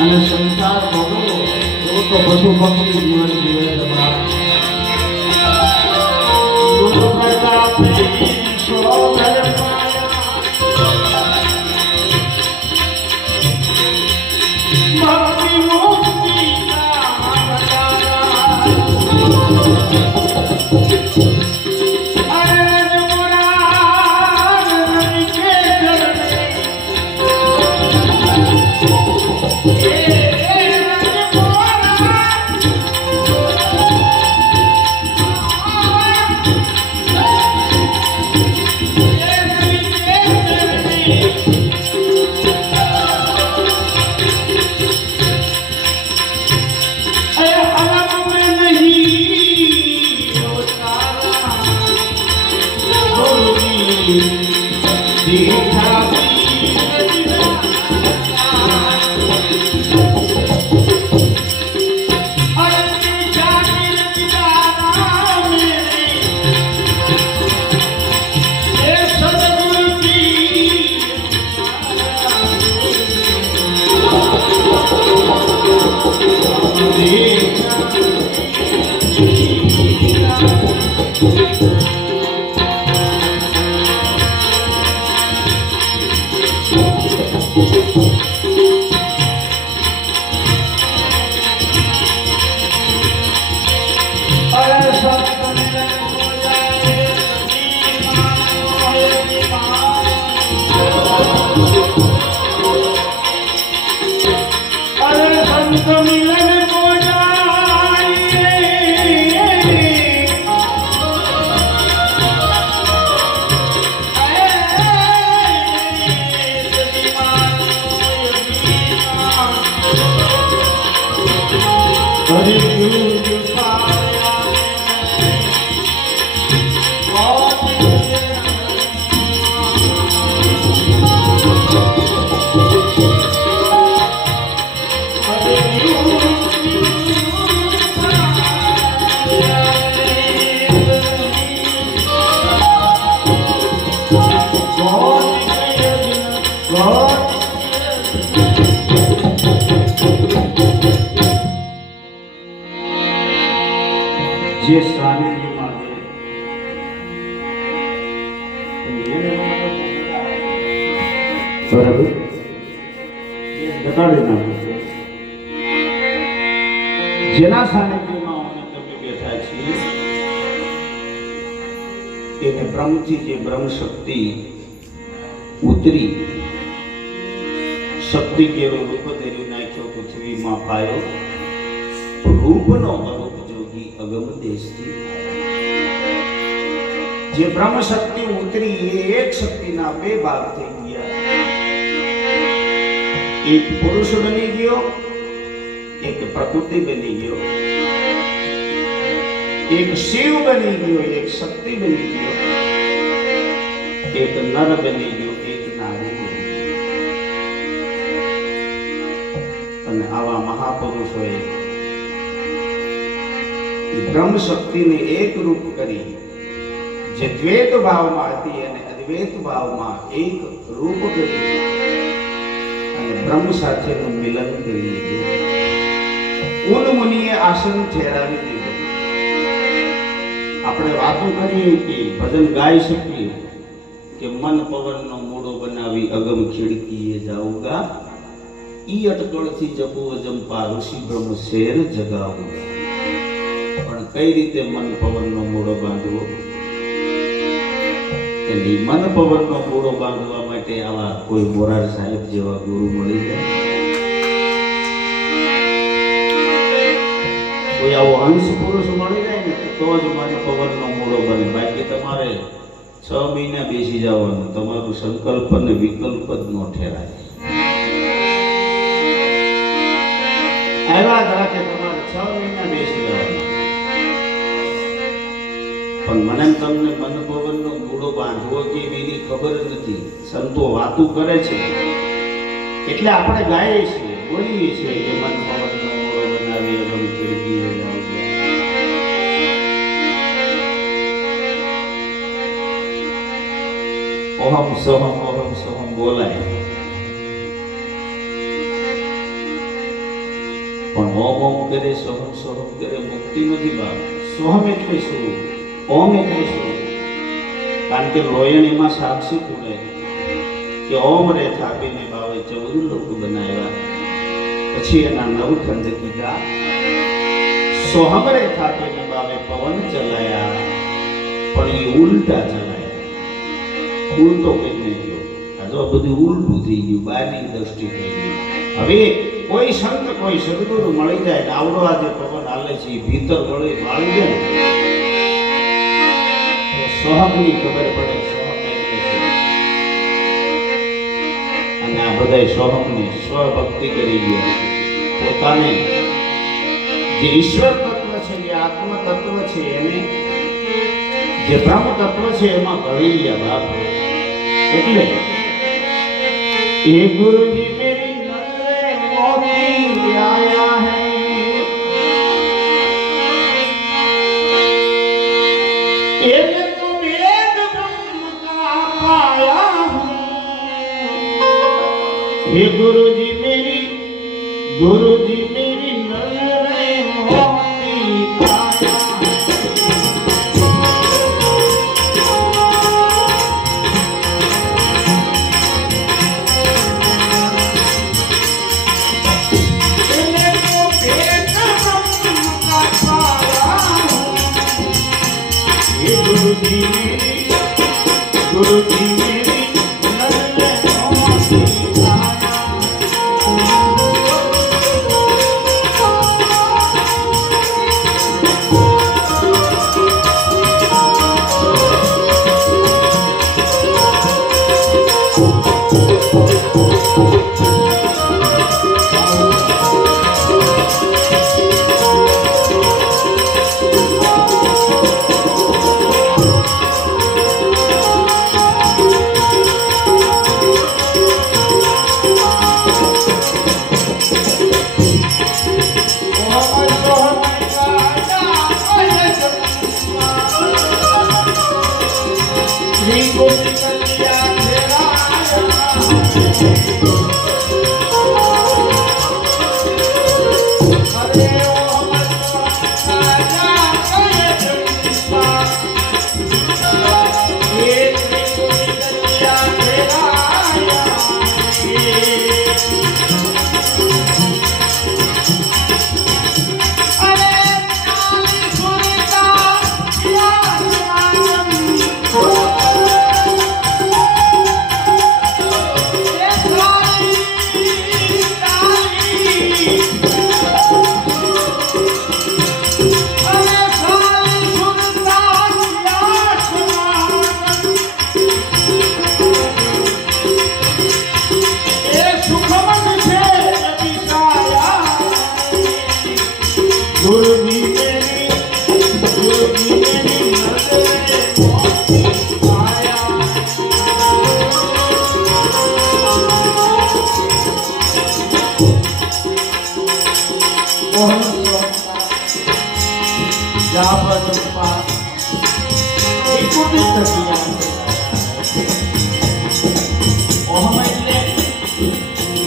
અને સંસાર ભોગવો તો પશુ પક્ષી જીવન જીવે જે સ્વામી માગે બરાબર ઘટાડી નાખું છું. જેના સાનિધ્યમાં અમે તમે બેઠા છીએ એને બ્રહ્મથી જે બ્રહ્મ શક્તિ ઉતરી શક્તિ કેરો રૂપ ધરી નાખ્યો પૃથ્વીમાં પાયો રૂપનો અરૂપ જોગી અગમ દેશથી. જે બ્રહ્મ શક્તિ ઉતરી એ એક શક્તિના બે ભાગ થઈ ગયા. એક પુરુષ બની ગયો, એક પ્રકૃતિ બની ગયો, એક શિવ બની ગયો, એક શક્તિ બની ગયો, એક નર બની ગયો, એક નારી બની ગયો. અને આવા મહાપુરુષોએ બ્રહ્મ શક્તિને એક રૂપ કરી જે દ્વૈત ભાવમાં હતી અને અદ્વૈત ભાવમાં એક રૂપ કરી અને બ્રહ્મ સાથેનું મિલન કરી લીધું. ઉન મુનિએ આસન ઠેરાવી દીધું. આપણે વાતો કરીએ કે ભજન ગાઈ શકીએ કે મન પવનનો મૂળો બનાવી અગમ ખીડકીએ જાઉગા ઈ અટકળથી જપો જંપા ઋષિ બ્રહ્મ શેર જગાવુગા. પણ કઈ રીતે મન પવનનો મૂળો બાંધવો? એટલે મન પવનનો મૂળો બાંધવા માટે આવા કોઈ મોરાર સાહેબ જેવા ગુરુ મળી જાય, કોઈ આવો હંસ પુરુષ મળી જાય ને તો જ મન પવનનો મૂળો બને. બાકી તમારે 6 મહિના બેસી જવાનું, તમારું સંકલ્પ અને વિકલ્પ જ ન ઠેરાય. આવ્યા ધારે તમારે 6 મહિના બેસી જવાનું. પણ મને તમને મન પવનનો મૂળો બાંધવો કે એની ખબર નથી. સંતો વાતો કરે છે એટલે આપણે ગાઈએ છીએ, બોલીએ છીએ કે મન પવનનો મૂળો બનાવી અગમ ખીડકીએ જાઉગા. ઓહમ સોહમ બોલાય પણ ઓમ કરે સોહમ કરે મુક્તિ નથી બાપ. સોહમ એટલે શું? ઓમ એટલે શું? કારણ કે લોયણીમાં સાક્ષી પૂરે કે ઓમ રે થાપીને બાવે 14 લોક બનાવ્યા, પછી એના 9 ખંડ કીધા. સોહમ રે થાપીને બાવે પવન ચલાયા, પણ એ ઉલટા ચલાયા. ઉલટો કરીને ગયો. આ જો બધું ઉલટું થઈ ગયું, બહારની દ્રષ્ટિ થઈ ગઈ. હવે કોઈ સંત કોઈ સદગુરુ મળી જાય ને આવડો આજે પવન હાલે છે એ ભીતર ગળી માળી દે ને તો સોહમની ખબર પડે. સોહમ એટલે શું? અને આ બધા સોહમની સ્વભક્તિ કરી ગયા. પોતાને જે ઈશ્વર તત્વ છે, જે આત્મ તત્વ છે, એને જે બ્રહ્મ તત્વ છે એમાં ભળી ગયા બાપ. એટલે એ ગુરુજી મેરી નજરે મોતી આયા હૈ, એને તો વેદ બ્રહ્મ કા પાયા હું. हे गुरुजी मेरी नजरे मोती गुरुजी मेरी नजरे मोती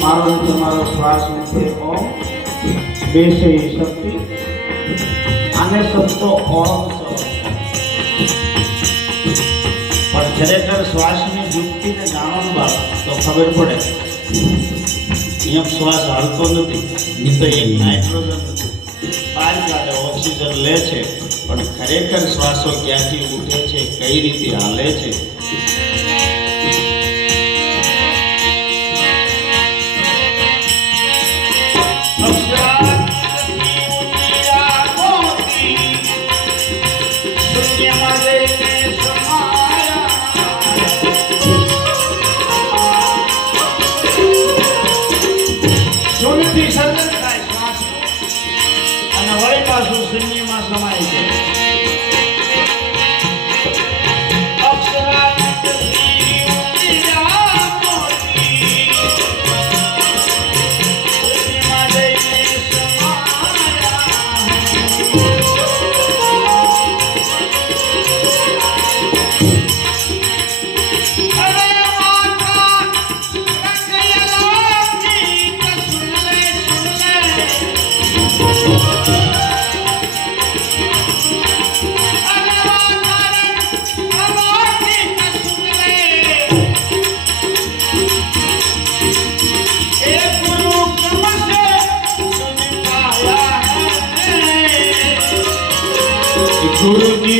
મારો તમારો શ્વાસ મુખે ઓમ બેસે એ શક્તિ આને શબ્દો ઓમ પણ ખરેખર શ્વાસની યુક્તિને જાણવાનું બાપ તો ખબર પડે એમ શ્વાસ હાલતો નથી એ તો એક નાઇટ્રોજન બહાર કાઢે ઓક્સિજન લે છે પણ ખરેખર શ્વાસો ક્યાંથી ઉઠે છે કઈ રીતે હાલે છે શૂન્યમાં સમાય છે गुरुजी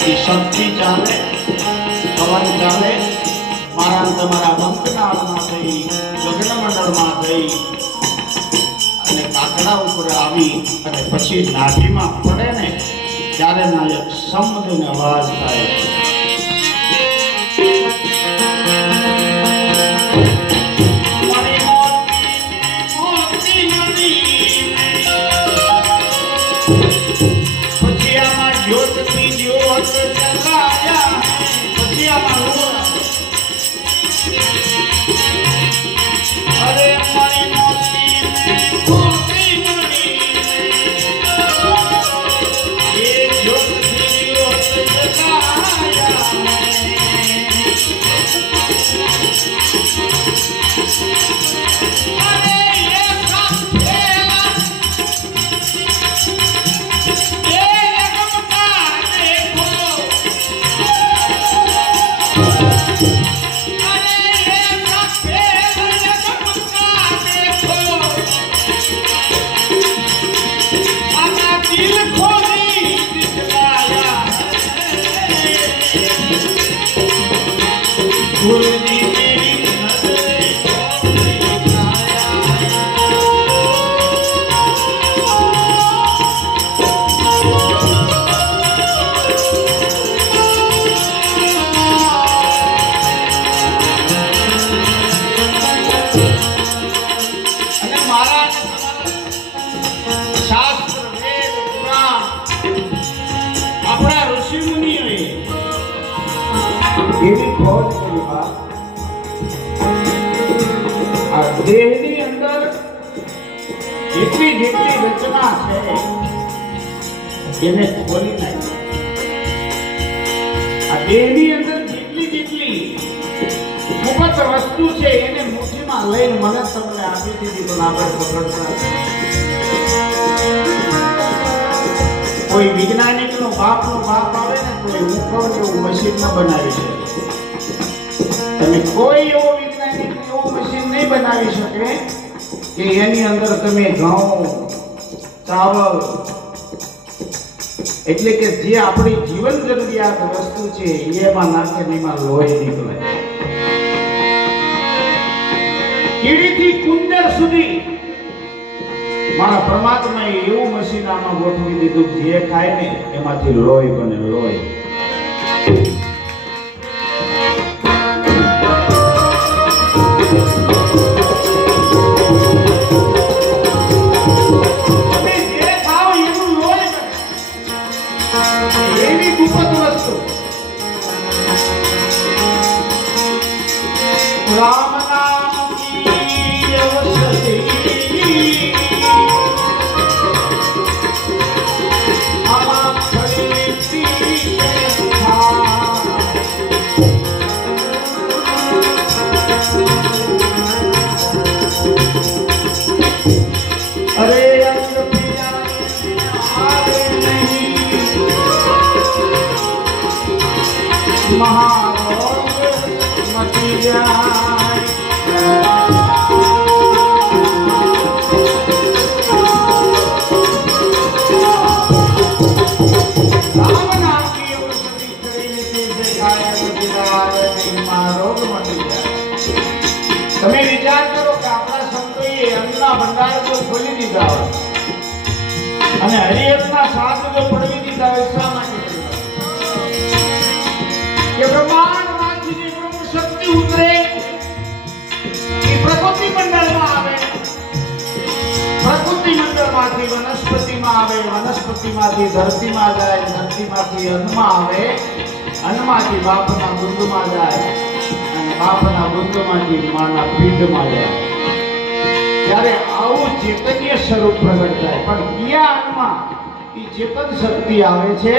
मेरी शक्ति चाले पवन चाले मारा तमारा वंकनाळमां थई गगनमंडळमां थई अने काकड़ा उपर आवी अने पछी नाभीमां पड़े ने त्यारे ना एक संबंधीने अवाज थाय Yeah. એવી ફોજ કરી બાપ. આ દેહની અંદર જેટલી જેટલી રચના છે એને ખોલી નાખી. આ દેહની અંદર જેટલી જેટલી મુકત વસ્તુ છે એને મુઠ્ઠીમાં લઈને મને તમને આપી દીધી, પણ આપણે પકડતા કોઈ વૈજ્ઞાનિક નો બાપ આવે ને તો હું કહું કે એવું મશીન ન બનાવી શકે. તમે કોઈ એવો વૈજ્ઞાનિક એવો મશીન નહીં બનાવી શકે કે એની અંદર તમે ઘઉં ચાવલ એટલે કે જે આપણી જીવન જરૂરિયાત વસ્તુ છે એમાં નાખે ને એમાં લોહી નીકળે. કીડીથી કુંદર સુધી મારા પરમાત્માએ એવું મશીન આમાં ગોઠવી દીધું જે ખાય ને એમાંથી લોહી બને. લોહી રામ નામ કી અવસરી આમાં ફરીથી અરે અંગ પિયા આવે નહીં મહારોગ મટી જાય. તમે વિચાર કરો કે આપણા સંતોએ અન્નના ભંડાર તો ખોલી દીધા હોય અને હરિહરના સાથ જો પડવી દીધા હોય શા માટે કે બ્રહ્માંડમાંથી જે બ્રહ્મ શક્તિ ઉતરે એ પ્રકૃતિ મંડળમાં આવે, પ્રકૃતિ મંડળમાંથી વનસ્પતિમાં આવે, વનસ્પતિમાંથી ધરતીમાં જાય, ધરતીમાંથી અન્નમાં આવે, અન્નમાંથી બાપના દૂધમાં જાય અને બાપના દૂધમાંથી માના પિંડમાં જાય. ત્યારે આવું ચેતન્ય સ્વરૂપ પ્રગટ થાય. પણ કયા અન્નમાં એ ચેતન શક્તિ આવે છે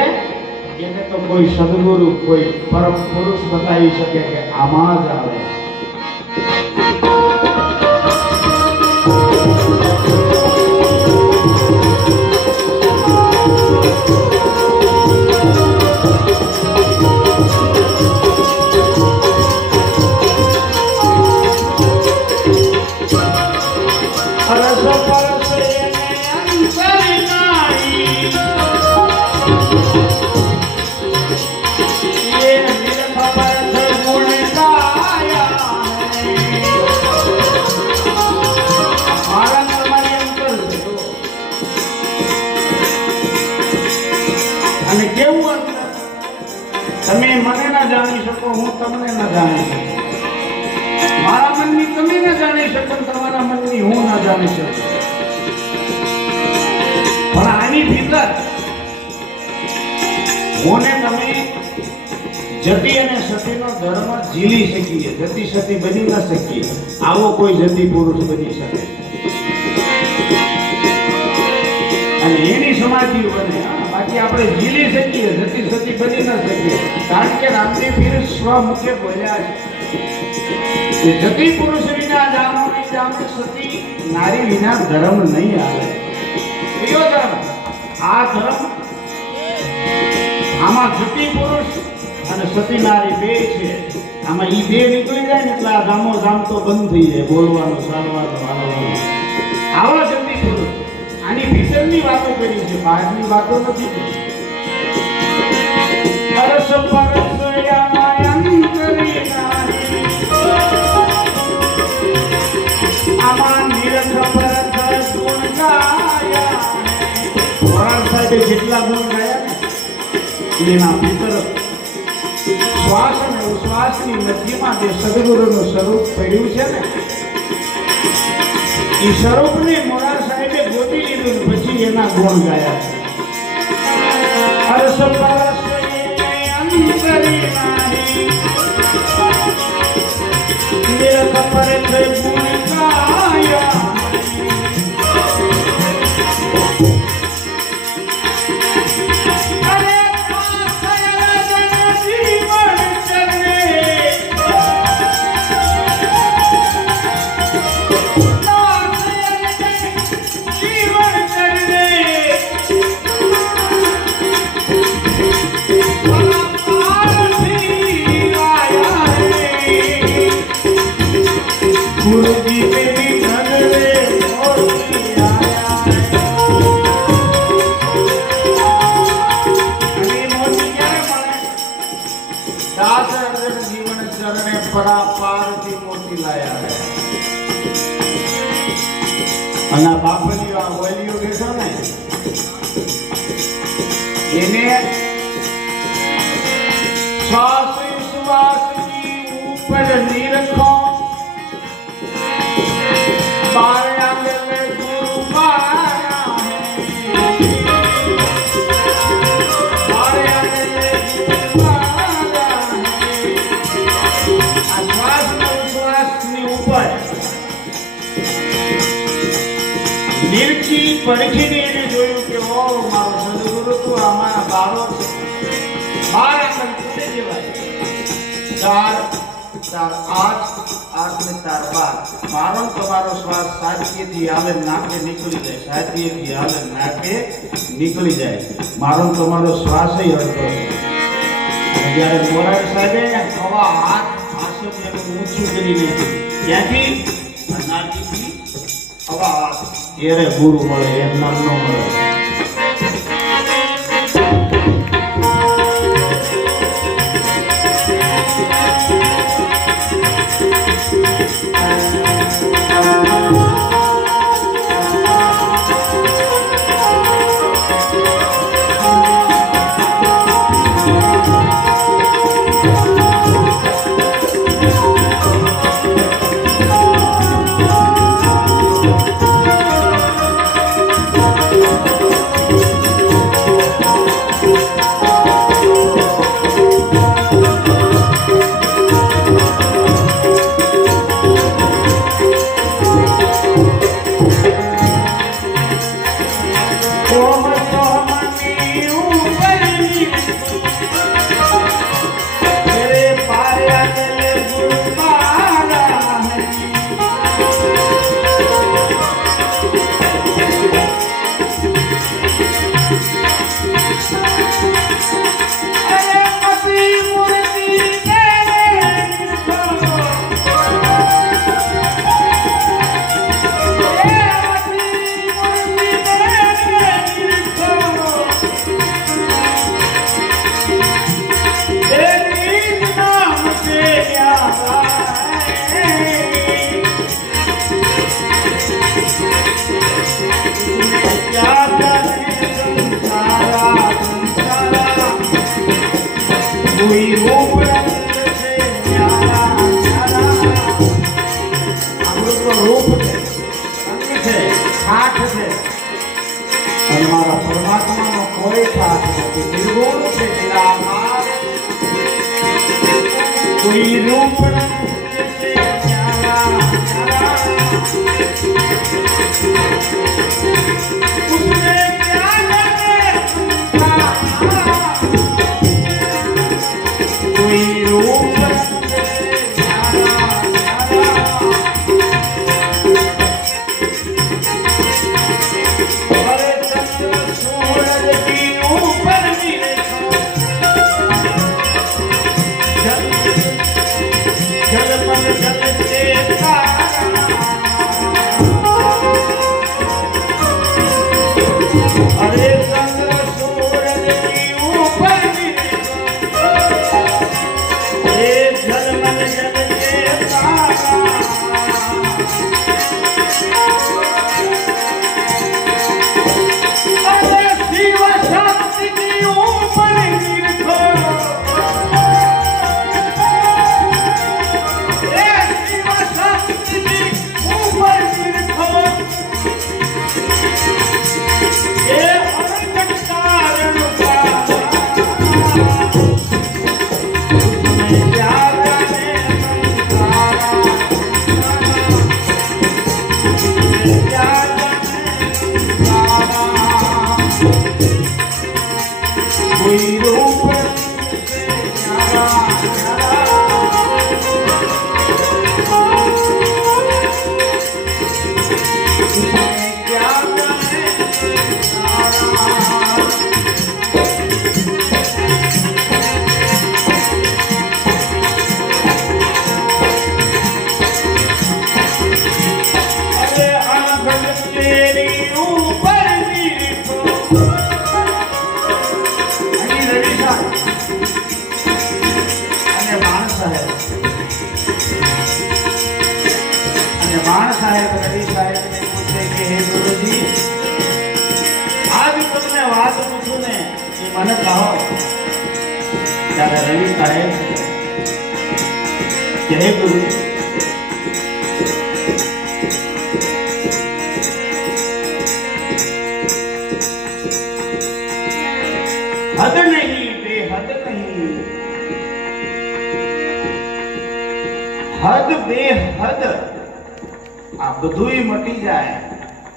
એને તો કોઈ સદગુરુ કોઈ પરમ પુરુષ બતાવી શકે કે આમાં જ આવે. અને કેવું તમે મને ના જાણી શકો, હું તમને ના જાણી શકું. મારા મનની તમે ના જાણી શકો, તમારા મનની હું ના જાણી શકું. પણ આની ભીતર હું ને તમે જતી અને સતીનો ધર્મ ઝીલી શકીએ. જતી સતી બની ન શકીએ, આવો કોઈ જતી પુરુષ બની શકે અને એની સમાધિ બને. બાકી આપણે ઝીલી શકીએ, જતી સતી બની ન શકીએ. કારણ કે રામદેવ પીર સ્વમુખે બોલ્યા છે કે જતી પુરુષ વિના જાનો નહીં જામે, સતી નારી વિના ધર્મ નહીં આવે. કયો ધર્મ? આ ધર્મ. આમાં જતી પુરુષ અને સતી નારી બે છે. આમાં ઈ બે નીકળી જાય ને એટલે આ ગામો જામ તો બંધ થઈ જાય, બોલવાનું, ચાલવાનું, હાલવાનું. આવા જતી પુરુષ. આની ભીતરની વાતો કરી છે, બહારની વાતો નથી કરી. પરસ પરસ યામાયંતરી નારી આમાં નિરખ પરસ ગુણ ગાયા. વરાળ સાહેબે જેટલા ગુણ ગાયા ને એના ભીતર શ્વાસ અને ઉશ્વાસની મધ્યમાં જે સદગુરુનું સ્વરૂપ પડ્યું છે ને એ સ્વરૂપને મોરાર સાહેબે ગોતી લીધું, પછી એના ગુણ ગાયા છે. હર્ષ પરસ અંતરી નારી परत गुण गाया गुरु जी मेरी नगरे मोती आया अरे मोती क्यारे मळे दास अंदर जीवन चरणे परापार थी मोती लाया है અને બાપલીઓ આ વલીઓ બેઠો ને એને શ્વાસ વિશ્વાસ की ऊपर निरखो बारया में गुरु बारया है बारया में गुरु बारया है श्वास ની ઉપર નિરખી પરખીને એને જોયું કે ઓ મારો સદગુરુ તો આમાં બારો છે બાર આંગણ કુદે જેવાય ચાર આઠ ને ચાર બાર મારો તમારો શ્વાસ સાચીથી આવે નાકે નીકળી જાય સાચીથી આવે નાકે નીકળી જાય મારો તમારો શ્વાસ હળતો જ્યારે મોરારી સાહેબે હવા હાથ આસમને ઊંચું કરીને ત્યાંથી નાકીથી હવા હાથ ત્યારે ગુરુ મળે એમ નામ ન મળે कोई रूप से न्यारा न्यारा हमरो तो रूप है रंग है ठाठ है हमारा परमात्मा नो कोई ठाठ नहीं निर्गुण से निराकार कोई रूप से न्यारा न्यारा उसने क्या जाने कोई रूप अरे चंद्र सूरज की ऊपर जल मन जलते अरे चंद्र सूरज की ऊपर Yeah. કોઈ રૂપ बाण साहेब रवि साहेब ने पूछे कि हे गुरुजी आज तुमने बात पूछू ने ये मन कहो ત્યારે રવિ સાહેબ કે હે ગુરુ હદ નહીં બેહદ નહીં હદ બેહદ આ બધુંય મટી જાય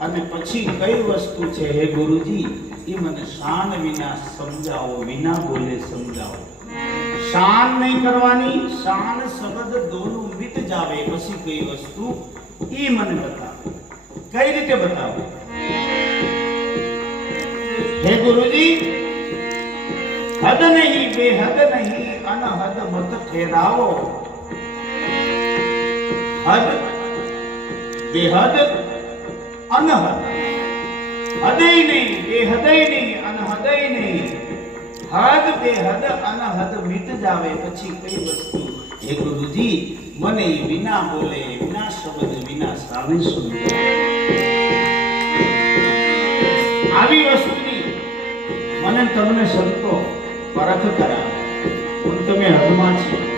અને પછી કઈ વસ્તુ છે હે ગુરુજી એ મને શાન વિના સમજાવો વિના બોલે સમજાવો શાન નહીં કરવાની શાન શબ્દ દોનું મિટ જાવે પછી કઈ વસ્તુ એ મને બતાવો કઈ રીતે બતાવો હે ગુરુજી હદ નહીં બેહદ નહીં અનહદ મત ઠેરાવો હદ બેહદ અનહદ હદય નહીં બેહદય નહીં અનહદય નહીં હદ બેહદ અનહદ મિટ જાવે પછી કઈ વસ્તુ હે ગુરુજી મને વિના બોલે વિના શબ્દ વિના સામે સમજાવે આવી વસ્તુની મને તમને સંતો પરખ કરાવે હું તમે હદમાં છો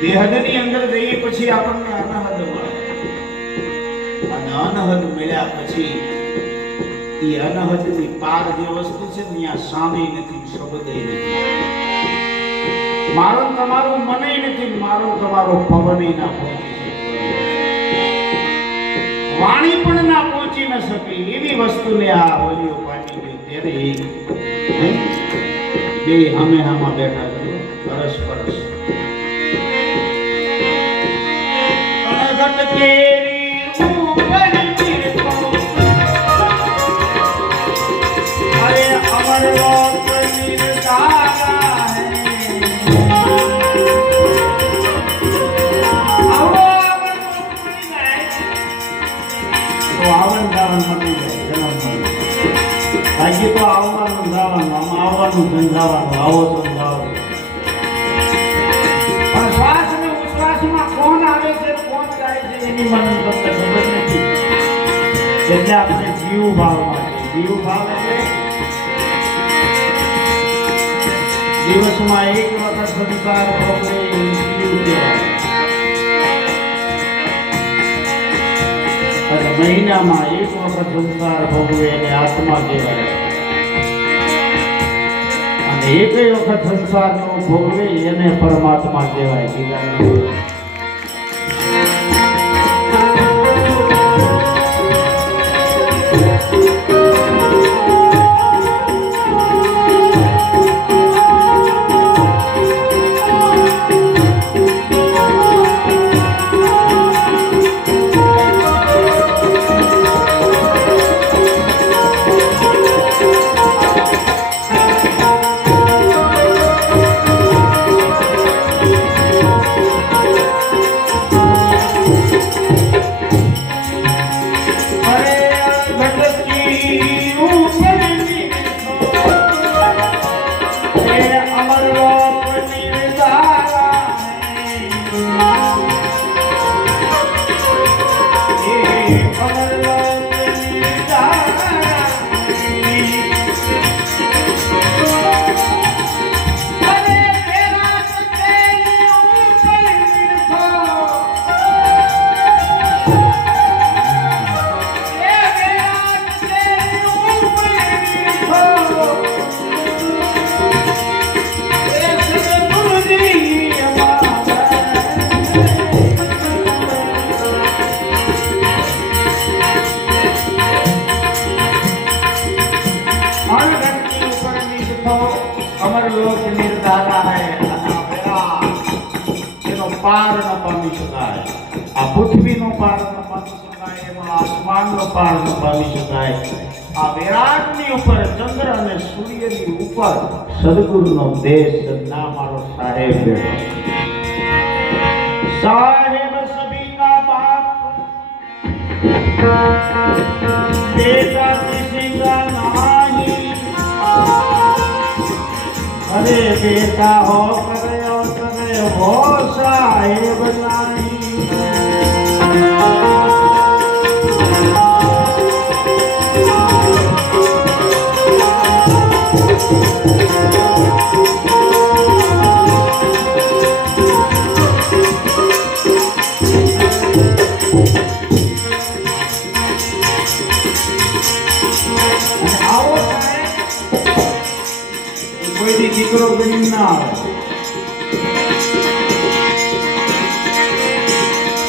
બેહદની અંદર જઈએ પછી આપણને અનહદ મળે અને અનહદ મળ્યા પછી એ અનહદની પાર જે વસ્તુ છે ને ત્યાં સામે નથી શબ્દ નથી મારો તમારું મને નથી મારો તમારો પવન ના પહોંચી શકે વાણી પણ ના પહોંચી ન શકે એવી વસ્તુને આ ઓલિયો પામી ગયો ત્યારે બે હામે હામાં બેઠા છે પરસ પરસ કેરી ઉપર તીરકો અરે અમર લોક નિરતારા હે આવન ગાવન મટી જાય જન્મ બાકી તો આવવાનું ગાવાનું આમ આવવાનું સમજાવવાનું આવો સમજાવો પણ શ્વાસ ને ઉશ્વાસમાં કોણ આવે છે કોણ જાય છે એની મને તમને ખબર નથી એટલે આપણે જીવ ભાવમાં છે જીવ ભાવ એટલે દિવસમાં એક વખત સંસ્કાર ભોગવે જીવ કહેવાય અને મહિનામાં એક વખત સંસ્કાર ભોગવે એને આત્મા કહેવાય અને એક વખત સંસારનો ભોગવે એને પરમાત્મા કહેવાય છે પાર ન પામી શકાય, આ પૃથ્વીનો પાર ન પામી શકાય, એમાં આસમાનનો પાર ન પામી શકાય, આ વિરાટની ઉપર ચંદ્ર અને સૂર્યની ઉપર સદગુરુનો દેશ ના મારો સાહેબ બેઠો. साहेब सभी का बाप, बेटा किसी का नहीं, अरे बेटा हो करे हो साहेब नहीं. कोई દીકરો બની ના આવે,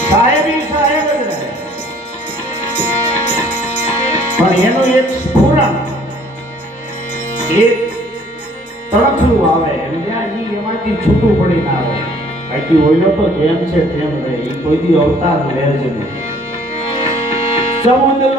સાહેબી સાહેબ જ રહે, પણ એનું એક સ્ફુરણ, એક તડફડું આવે એમાંથી છૂટું પડી ના આવે. બાકી ઓઈલો તો જેમ છે તેમ રહે, એ કોઈ દી અવતાર લે જ નહીં. સમુદ્ર